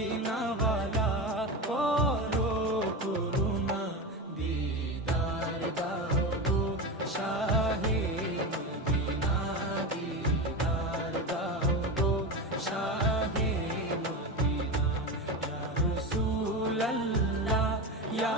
মদিনাওয়ালা করো করুণা, দিদার দাও গো শাহে মদিনা, দিদার দাও গো শাহে মদিনা। ইয়া রাসূলাল্লাহ ইয়া